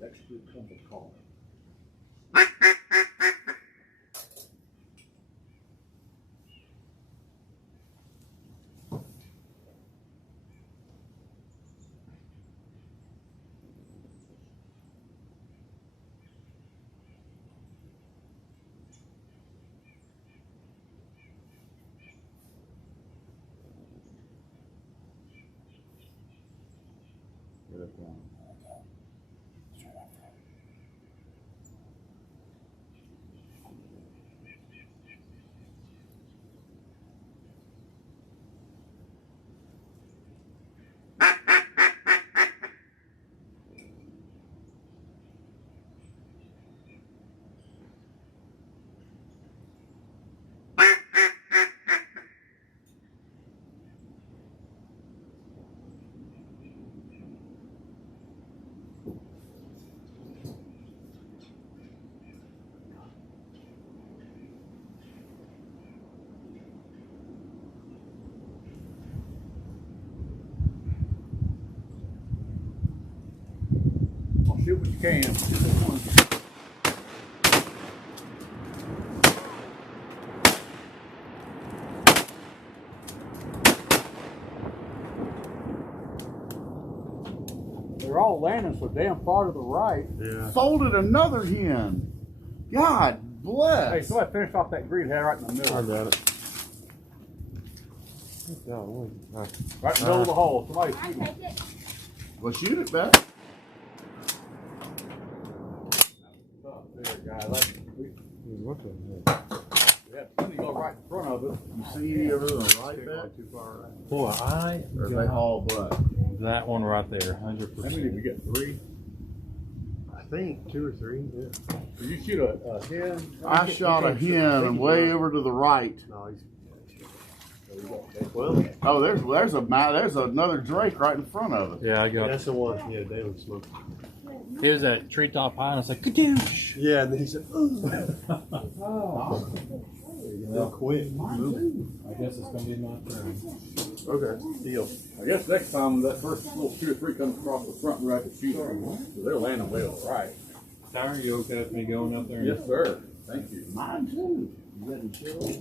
Next group comes a call. Get it down. Shoot what you can. They're all landing so damn far to the right. Yeah. Folded another hen. God bless. Hey, somebody finish off that green head right in the middle. I got it. Right in the middle of the hole. Somebody shoot it. Well, shoot it, Beth. There, guys. What the heck? We have plenty go right in front of us. You see over the right there? Too far right. Boy, Or they all but. That one right there, 100%. How many did we get? 3? I think 2 or 3. Yeah. Did you shoot a hen? I shot a hen and way over to the right. No, Well, oh, there's another Drake right in front of it. yeah, I got That's the one. Yeah, David smoked. He was at treetop high, and I was like, "Kadoosh!" Yeah, and then he said, "Ooh." Oh. They'll quit. I guess it's gonna be my turn. Okay, deal. I guess next time that first little 2 or 3 comes across the front and I can shoot them. So they're landing way over right. Tyler, are you okay with me going out there? Yes, sir. Thank you. Mine too. You got any chills?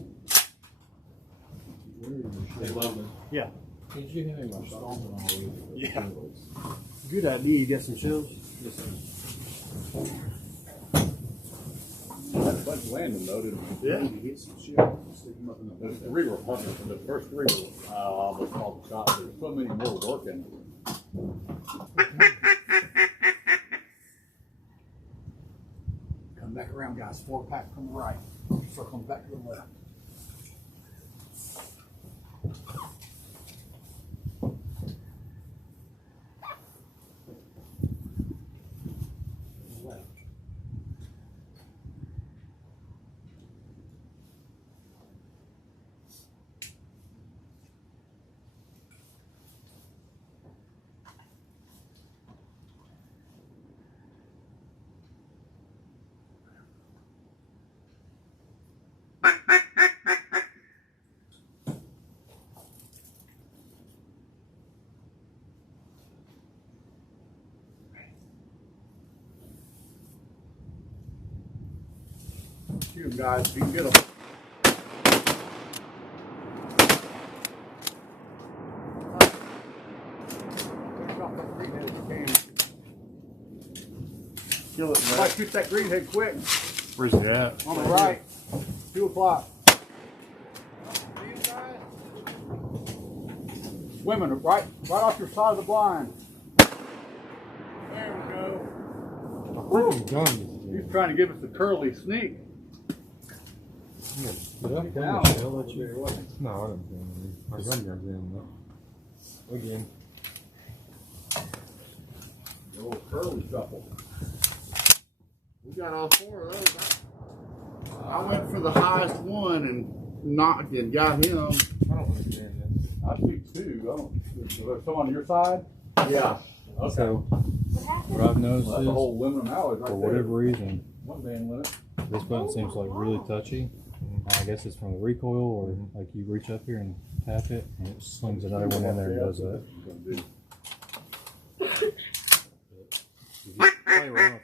They love it. Yeah. Did you have my stone on all these? Yeah. Good idea. You got some chills? Yes, sir. Had a bunch of landing though, didn't we? Yeah. You get some shit. Stick them up in the There's 3 were hunting, and the first 3 were almost all the shots. There's so many more working. Come back around, guys. 4-pack from the right. Circle back to the left. Shoot them, guys. If you can get them. Kill it, Somebody shoot that greenhead quick. Where's he at? On the right. 2 o'clock. Swimming right off your side of the blind. There we go. Freaking gun. He's trying to give us a curly sneak. Did I Now, No, I didn't do anything. My gun guard's in. Again. The little curly shuffle. We got all 4 of those. I went for the highest one and knocked and got him. I don't understand this. I see 2. I don't. Is there some on your side? Yeah. Okay. So, what I've noticed Well, that's is, a whole limit hours right for whatever there. reason, One band limit. this button seems like really touchy. I guess it's from the recoil, or like you reach up here and tap it, and it slings another one in there and does that. If you play around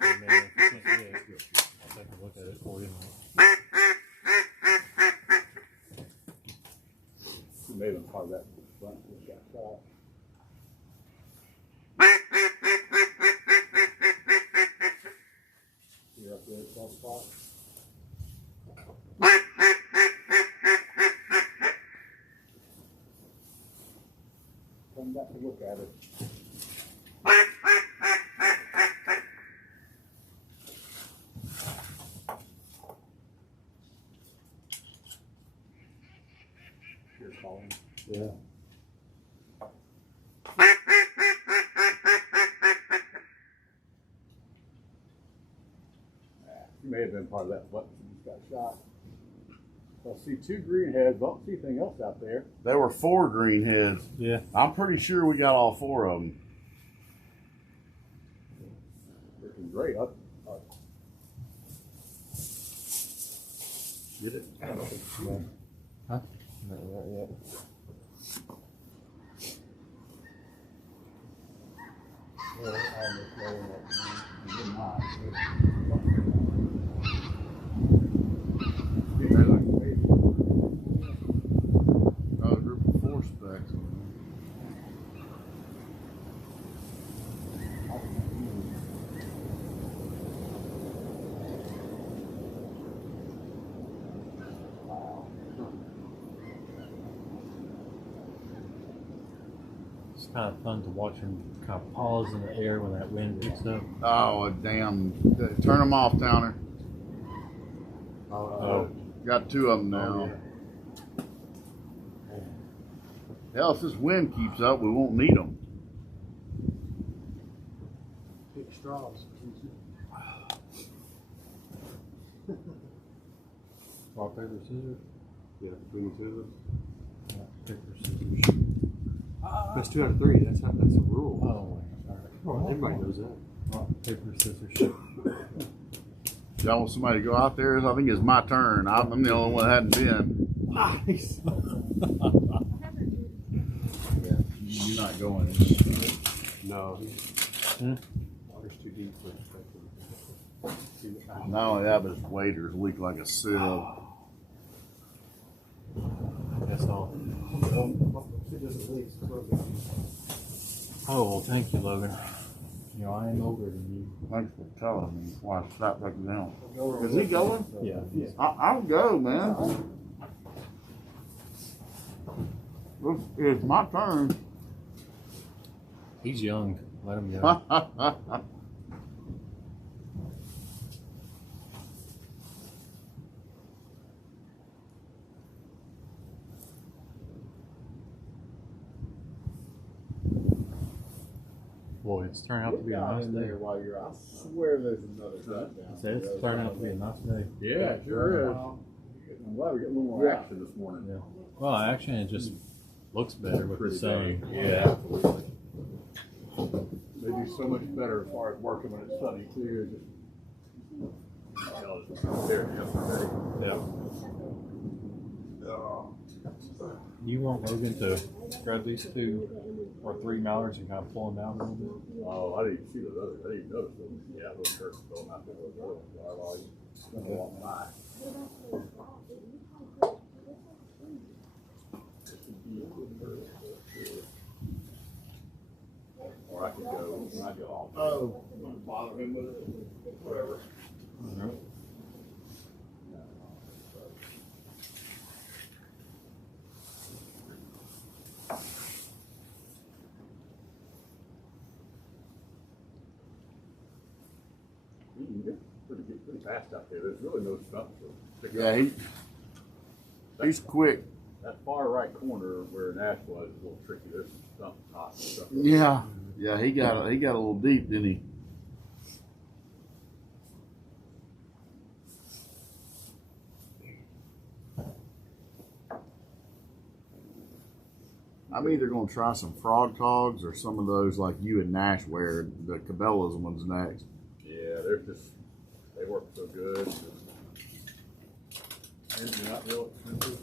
to look at it. You're calling. Yeah. He may have been part of that button that just got shot. I see 2 green heads. I don't see anything else out there. There were 4 green heads. Yeah. I'm pretty sure we got all 4 of them. Freaking great. Get it? Huh? Not right yet. Another group of 4 specs. It's kind of fun to watch them kind of pause in the air when that wind picks up. Oh, damn. Turn them off, Towner. Oh. Got 2 of them now. Hell, if this wind keeps up, we won't need them. Pick straws. Rock, paper, scissors. Yeah, between the 2 of us. Rock, paper, scissors, shoot. That's 2 out of 3. That's a rule. Oh, all right. Oh, everybody knows that. Rock, paper, scissors, shoot. Y'all want somebody to go out there? I think it's my turn. I'm the only one that hadn't been. Nice. Yeah, you're not going. No. Hmm? Water's too deep for it. Not only that, but his waders leak like a sieve. That's all. It doesn't leak. Oh, well, thank you, Logan. You know, I am older than you. Thanks for telling me why I stopped back down. Is he going? Yeah. I'll go, man. It's my turn. He's young. Let him go. Boy, it's turning out to be a nice day. while you're out. I swear there's another shot down. So it's turning out to be a nice day. Yeah, it sure is. I'm glad we got a little more action this morning. Yeah. Well, actually, it just looks better with the sun. Yeah, absolutely. They do so much better as far as working when it's sunny too. Just there yesterday. Yeah. You want Logan to grab these 2 or 3 mallards and kind of pull them out a little bit? Oh, I didn't see those others. I didn't notice them. Yeah, those hurt going out there. Those others. I walk by. Or I could go when I go off. Oh, bother him with it. Whatever. You can get pretty fast out there. There's really no stuff to pick Yeah, up. he's quick. That far right corner where Nash was is a little tricky. There's some stuff hot stuff. Yeah, yeah, he got a little deep, didn't he? I'm either gonna try some frog togs or some of those like you and Nash wear. The Cabela's ones next. Yeah, they work so good. And they're not real expensive.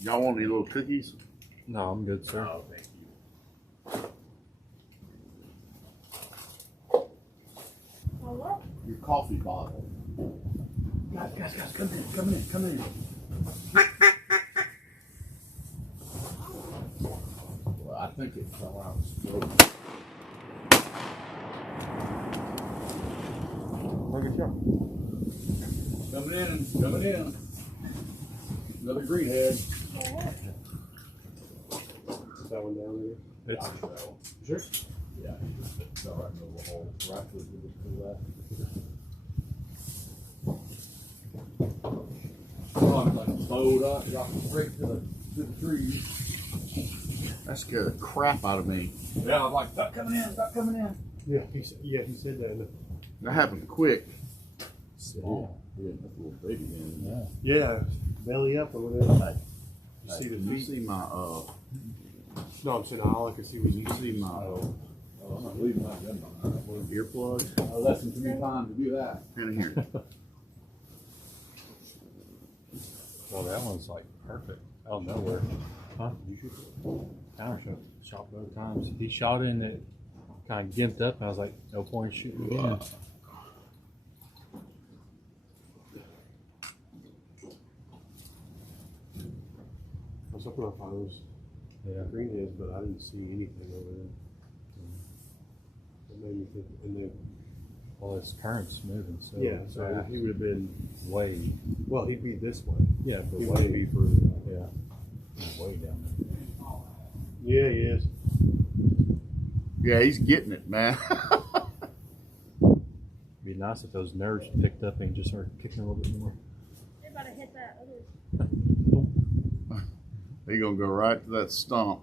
Y'all want any little cookies? No, I'm good, sir. Oh, thank you. Your coffee bottle. Guys, come in. Well, I think it fell out of his throat. Look at you. Coming in. Another greenhead. So going down there. It's Sure. Yeah, it's all right, no hole. Right to the left. Oh, it's like slowed up, got straight to the trees. That scared the crap out of me. Yeah, I was like, stop coming in, stop coming in. Yeah, he said that. That happened quick. small. Yeah, that's a little baby man. Yeah. Yeah, belly up or whatever. Hey, You see the you feet? see my No, I'm saying all I can see was you see my Oh, I'm not leaving my gun behind. earplugs? I listened to me time to do that. In here. Well, that one's like perfect out of nowhere. Huh? Counter shot both times. He shot in it, kind of gimped up, and I was like, no point in shooting again. I was hoping I found those Yeah. greenheads, but I didn't see anything over there. It made me think, and then Well, its current's moving, so yeah, so he would have been. way. Well, he'd be this way. Yeah, but He wouldn't way. be further. Yeah, he's way down there. Yeah, he is. Yeah, he's getting it, man. It'd be nice if those nerves picked up and just started kicking a little bit more. They're about to hit that other. He's gonna go right to that stump.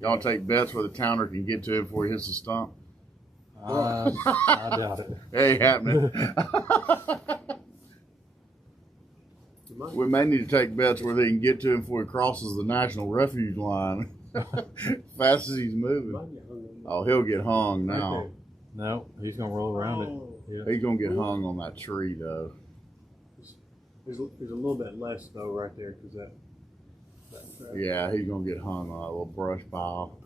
Y'all take bets where the towner can get to it before he hits the stump? I doubt it. It ain't happening. We may need to take bets where they can get to him before he crosses the National Refuge line. Fast as he's moving. Oh, he'll get hung now. No, he's gonna roll around it. Yeah. He's gonna get hung on that tree though. There's a little bit less though right there because that. Yeah, he's gonna get hung on that little brush pile.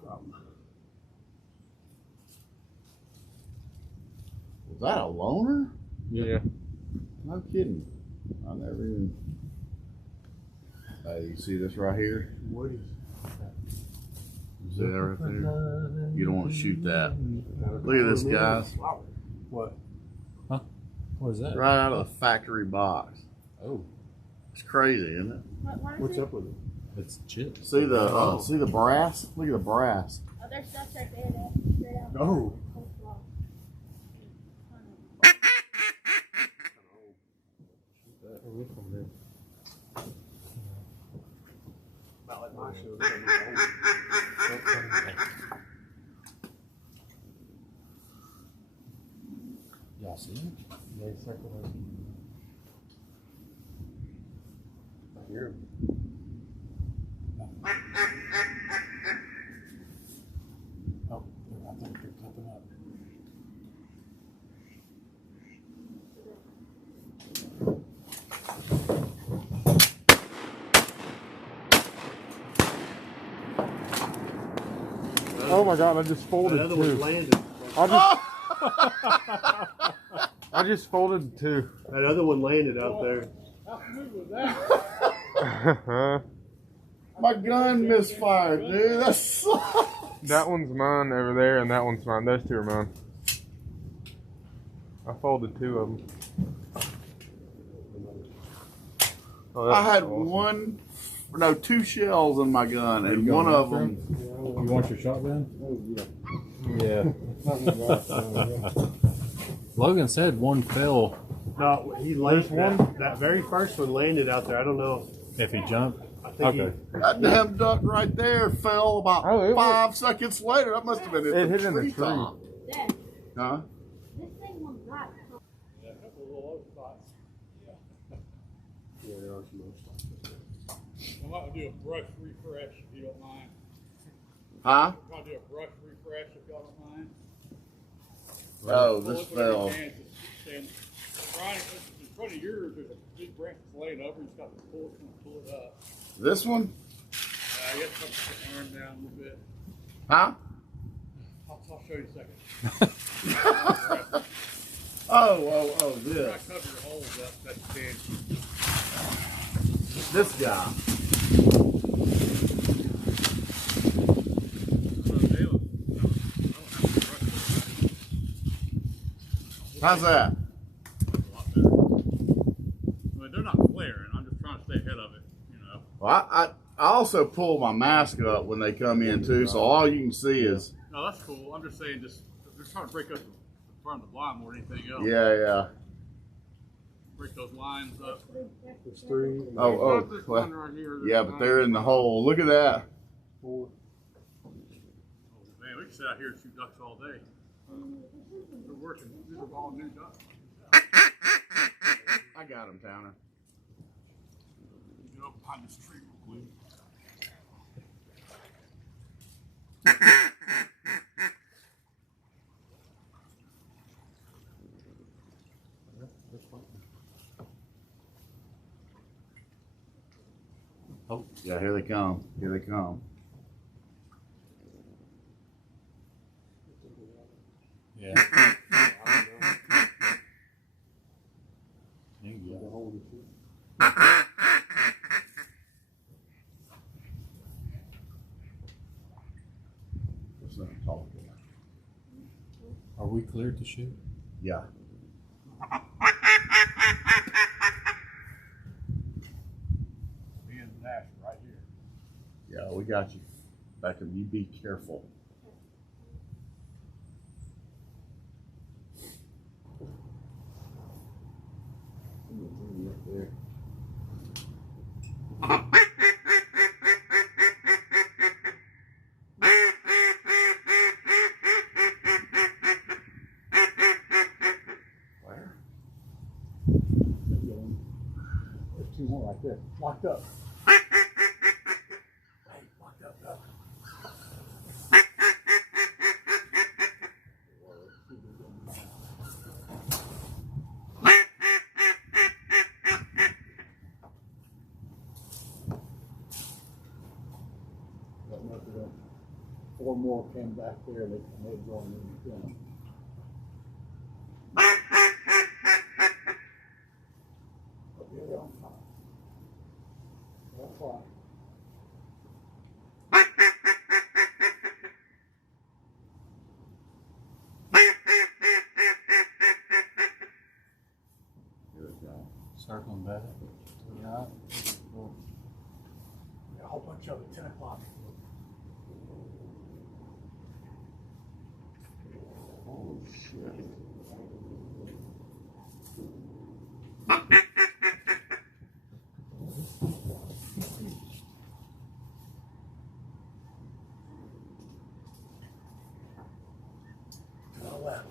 Was that a loner? Yeah. No kidding. I never even. Hey, you see this right here? What is? You see that right there? You don't want to shoot that. Look at this, guys. What? What is that? Right out of the factory box. Oh, It's crazy, isn't it? What is What's it? up with it? it's chips. See the brass? Look at the brass. Oh, there's stuff right there. That straight out. Oh. About like my show. Y'all see him? They circle it. I hear him. Oh, I think they're popping up. Oh my god, I just folded Another one two. landed. I just folded two. That other one landed out there. How smooth was that? My gun misfired, dude. That sucks. That one's mine over there, and that one's mine. Those two are mine. I folded two of them. Oh, I that's had awesome. two shells in my gun, and You one going of after them. him? You want your shotgun? Yeah. Logan said one fell No, he landed. That very first one landed out there. I don't know. if he jumped. I think Okay. That damn duck right there fell about Oh, it 5 seconds later. That must have been It hit in the tree. top. Dad, Huh? this thing was right. Yeah, a couple of little other spots. Yeah, there are some other spots. I might do a brush refresh if you don't mind. Huh? I'll do a brush refresh if y'all don't mind. Oh, Pull this it with your fell. hands and Brian, in front of yours, there's a big branch that's laying over. You just got to pull it up. This one? You have to put your arm down a little bit. Huh? I'll show you in a second. Oh, Try this. to cover your holes up that you can. This guy. How's that? I mean, they're not flaring. I'm just trying to stay ahead of it, you know. Well, I also pull my mask up when they come in too, so all you can see is. No, that's cool. I'm just saying, they're trying to break up the front of the blind more than anything else. Yeah. Break those lines up. There's 3. Oh. This Well, one right here. yeah, but they're in the hole. Look at that. 4. Oh man, we can sit out here and shoot ducks all day. They're working. These are all new ducks. I got him, Towner. Get up behind this tree real quick. Oh, Yeah, here they come. Here they come. yeah. There you go. What's that talking? Are we cleared to shoot? Yeah. Me and Nash right here. Yeah, we got you. Beckham, you be careful. Where? There's 2 more right there. Locked up. Hey, locked up, duck. But no, 4 more came back there and they're going in the film. Okay, they're on fire. They're on fire. Here we go. Circling back. Yeah. A whole bunch of it, 10 o'clock. Oh, shit. To the left.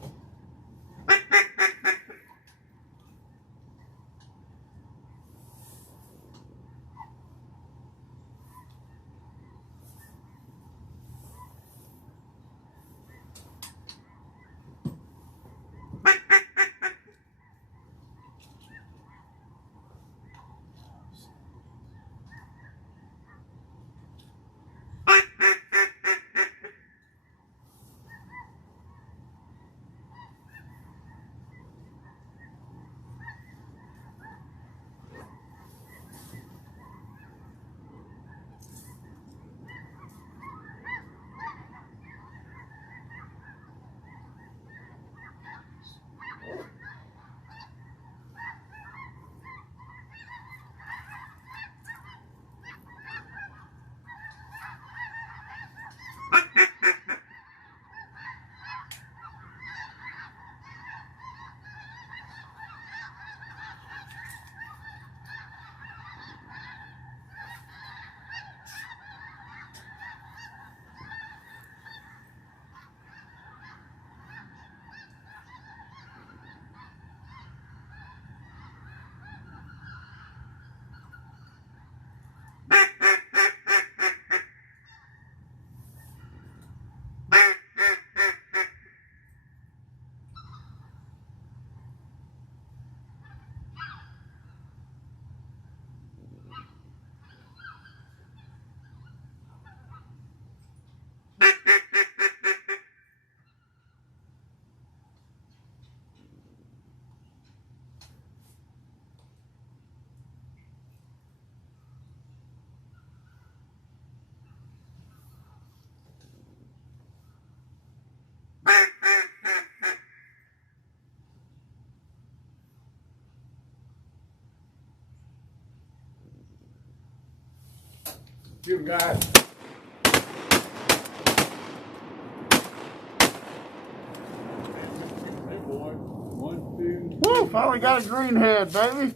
Shoot him, guys. Hey, boy. 1, 2. Woo, finally got a greenhead, baby.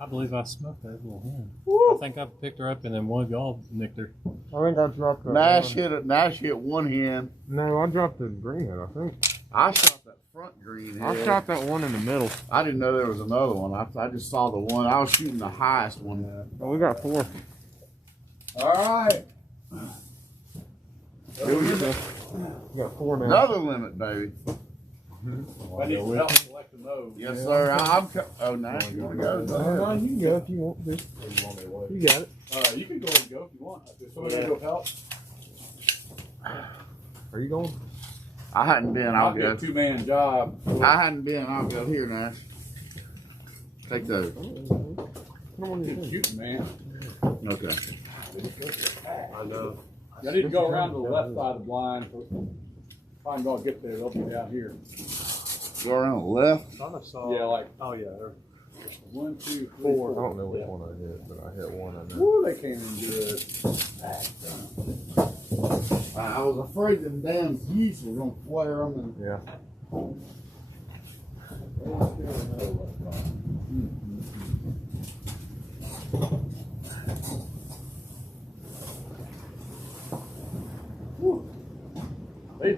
I believe I smoked that little hen. Woo. I think I picked her up and then one of y'all nicked her. I think I dropped that Nash one. hit one hen. No, I dropped the greenhead, I think. I shot that front greenhead. I shot that one in the middle. I didn't know there was another one. I just saw the one. I was shooting the highest one. Oh, we got 4. All right. Here we go. We got 4 now. Another limit, baby. I need some help selecting those. Yes, sir. Oh, Nash, you want to go? Go ahead. No, you can go if you want to. You got it. You can go and go if you want. If somebody go help. Are you going? I hadn't been. I'll I'll be a go. 2-man job. I hadn't been. I'll go. Here, Nash. Take those. Good shooting, man. Okay. I know. You need to go around to the left side of the blind. Find y'all get there. They'll be down here. Go around the left. I thought I saw. Yeah, like Oh yeah. 1, 2, 3, 4. I 4. don't know which one I hit, but I hit one. I know. Woo, they came in good. I was afraid them damn geese were gonna flare them. And Yeah.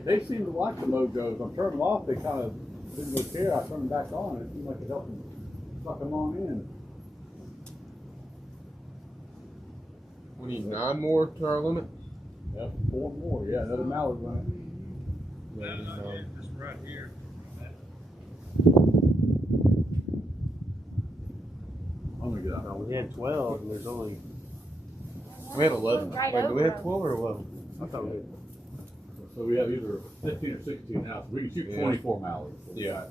They seem to like the mojos. I'm turning them off. They kind of didn't really care. I turned them back on, and it seemed like it helped them suck them on in. We need 9 more to our limit. Yep, 4 more. Yeah, another mallard running. Just right here. I'm gonna get out. No, we had 12, and there's only. We had 11. Right Wait, do we over have 12 or 11? I thought we had. So we have either 15 or 16 now. So we can shoot 24 mallards. So we got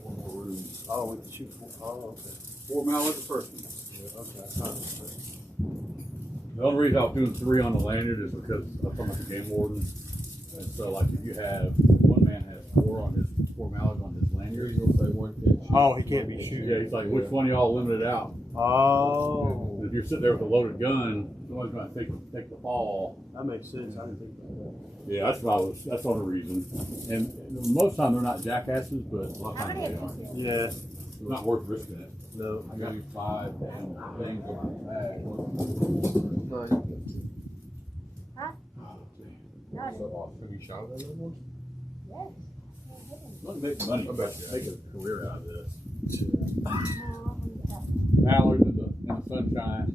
one more room. Oh, we could shoot 4. Oh, okay. 4 mallards a person. Okay. The only reason I was doing 3 on the lanyard is because I'm from the game warden. And so, like, if you have one man has 4 mallards on his lanyard. He'll say 1 can't shoot. Oh, he can't be shooting. Yeah, he's like, which one of y'all limited out? Oh, And if you're sitting there with a loaded gun, somebody's going to take the fall. that makes sense. I didn't think about that. Yeah, that's the only reason. And most of the time they're not jackasses, but a lot of How times many they of are. these? Yeah. It's not worth risking it. No. I got 5 damn things in my bag. Huh? So awesome. Have you shot that other one? Yes. Let me make money. I'm about to make a career out of this. No, I'm Mallards in the sunshine.